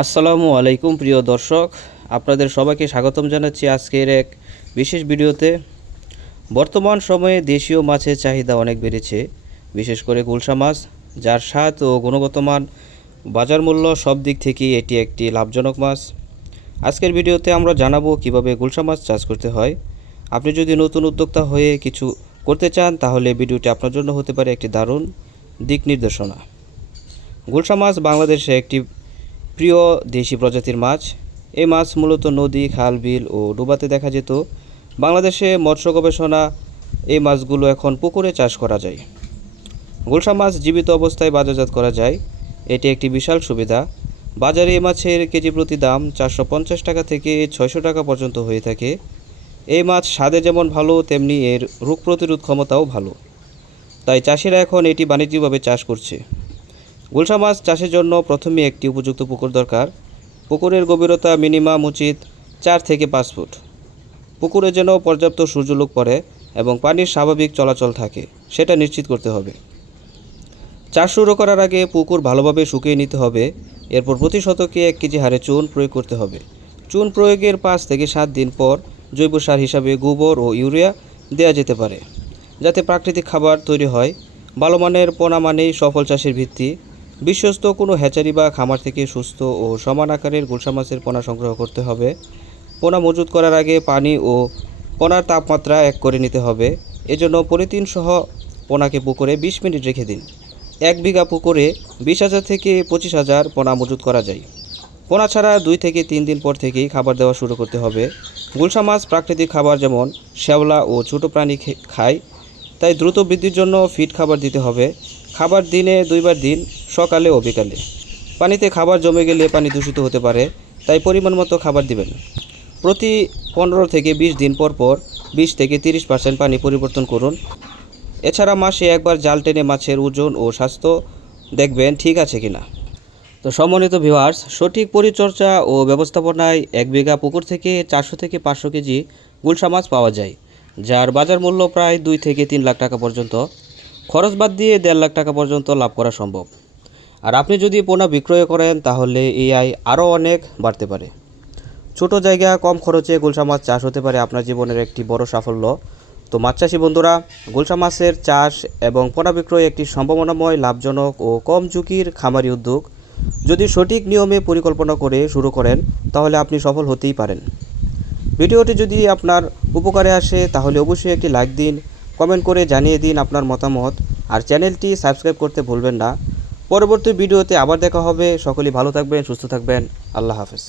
আসসালামু আলাইকুম প্রিয় দর্শক, আপনাদের সবাইকে স্বাগতম জানাচ্ছি আজকের এক বিশেষ ভিডিওতে। বর্তমান সময়ে দেশীয় মাছের চাহিদা অনেক বেড়েছে, বিশেষ করে গুলশা মাছ, যার স্বাদ ও গুণগত মান, বাজার মূল্য সব দিক থেকেই এটি একটি লাভজনক মাছ। আজকের ভিডিওতে আমরা জানাবো কিভাবে গুলশা মাছ চাষ করতে হয়। আপনি যদি নতুন উদ্যোক্তা হয়ে কিছু করতে চান তাহলে ভিডিওটি আপনার জন্য হতে পারে একটি দারুণ দিক নির্দেশনা। গুলশা মাছ বাংলাদেশে একটি প্রিয় দেশি প্রজাতির মাছ। এই মাছ মূলত নদী, খাল, বিল ও ডোবাতে দেখা যেত। বাংলাদেশে মৎস্য গবেষণা এই মাছগুলো এখন পুকুরে চাষ করা যায়। গুলশা মাছ জীবিত অবস্থায় বাজারজাত করা যায়, এটি একটি বিশাল সুবিধা। বাজারে এই মাছের কেজি প্রতি দাম 450 টাকা থেকে 600 টাকা পর্যন্ত হয়ে থাকে। এই মাছ স্বাদে যেমন ভালো, তেমনি এর রোগ প্রতিরোধ ক্ষমতাও ভালো, তাই চাষিরা এখন এটি বাণিজ্যিকভাবে চাষ করছে। গুলশা মাছ চাষের জন্য প্রথমে একটি উপযুক্ত পুকুর দরকার। পুকুরের গভীরতা মিনিমাম উচিত 4 থেকে 5 ফুট। পুকুরে যেন পর্যাপ্ত সূর্যালোক পড়ে এবং পানির স্বাভাবিক চলাচল থাকে, সেটা নিশ্চিত করতে হবে। চাষ শুরু করার আগে পুকুর ভালোভাবে শুকিয়ে নিতে হবে। এরপর প্রতি শতকে 1 কেজি হারে চুন প্রয়োগ করতে হবে। চুন প্রয়োগের 5 থেকে 7 দিন পর জৈব সার হিসাবে গোবর ও ইউরিয়া দেওয়া যেতে পারে, যাতে প্রাকৃতিক খাবার তৈরি হয়। ভালো মানের পোনা মানেই সফল চাষের ভিত্তি। বিশ্বস্ত কোনো হ্যাচারি বা খামার থেকে সুস্থ ও সমান আকারের গুলশা মাছের পোনা সংগ্রহ করতে হবে। পোনা মজুত করার আগে পানি ও পোনার তাপমাত্রা এক করে নিতে হবে। এজন্য পলিথিন সহ পোনাকে পুকুরে 20 মিনিট রেখে দিন। 1 বিঘা পুকুরে 20,000 থেকে 25,000 পোনা মজুত করা যায়। পোনা ছাড়া 2 থেকে 3 দিন পর থেকেই খাবার দেওয়া শুরু করতে হবে। গুলশা মাছ প্রাকৃতিক খাবার যেমন শ্যাওলা ও ছোটো প্রাণী খায়, তাই দ্রুত বৃদ্ধির জন্য ফিড খাবার দিতে হবে। খাবার দিনে 2 বার দিন, সকালে ও বিকালে। পানিতে খাবার জমে গেলে পানি দূষিত হতে পারে, তাই পরিমাণ মতো খাবার দিবেন। প্রতি 15 থেকে 20 দিন পর পর 20 থেকে 30% পানি পরিবর্তন করুন। এছাড়া মাসে একবার জাল টেনে মাছের ওজন ও স্বাস্থ্য দেখবেন ঠিক আছে কিনা। তো সম্মানিত ভিউয়ার্স, সঠিক পরিচর্যা ও ব্যবস্থাপনায় 1 বিঘা পুকুর থেকে 400 থেকে 500 কেজি গুলশা মাছ পাওয়া যায়, যার বাজার মূল্য প্রায় 2 থেকে 3 লাখ টাকা পর্যন্ত। খরচ বাদ দিয়ে 1.5 লাখ টাকা পর্যন্ত লাভ করা সম্ভব। আর আপনি যদি পোনা বিক্রয় করেন তাহলে এই আয় আরও অনেক বাড়তে পারে। ছোট জায়গা, কম খরচে গুলশা মাছ চাষ হতে পারে আপনার জীবনের একটি বড় সাফল্য। তো মাছ চাষি বন্ধুরা, গুলশা মাছের চাষ এবং পোনা বিক্রয় একটি সম্ভাবনাময়, লাভজনক ও কম ঝুঁকির খামারি উদ্যোগ। যদি সঠিক নিয়মে পরিকল্পনা করে শুরু করেন তাহলে আপনি সফল হতেই পারেন। ভিডিওটি যদি আপনার উপকারে আসে তাহলে অবশ্যই একটি লাইক দিন, কমেন্ট করে জানিয়ে দিন আপনার মতামত, আর চ্যানেলটি সাবস্ক্রাইব করতে ভুলবেন না। পরবর্তী ভিডিওতে আবার দেখা হবে। সকলেই ভালো থাকবেন, সুস্থ থাকবেন। আল্লাহ হাফেজ।